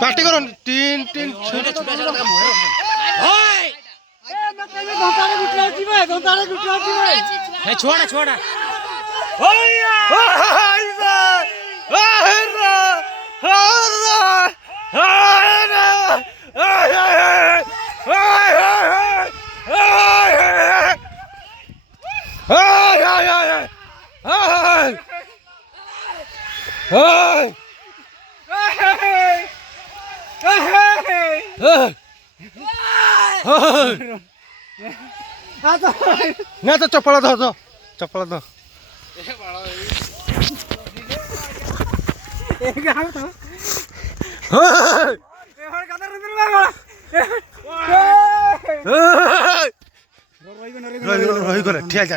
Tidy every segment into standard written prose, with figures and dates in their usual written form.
पार्टी करो तीन तीन छोटे छोटे छोड़ा छोड़ा ना तो चप्पल दो चप्पल दो रही गले ठिया जा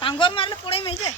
टांगोर मारले पड़े में जे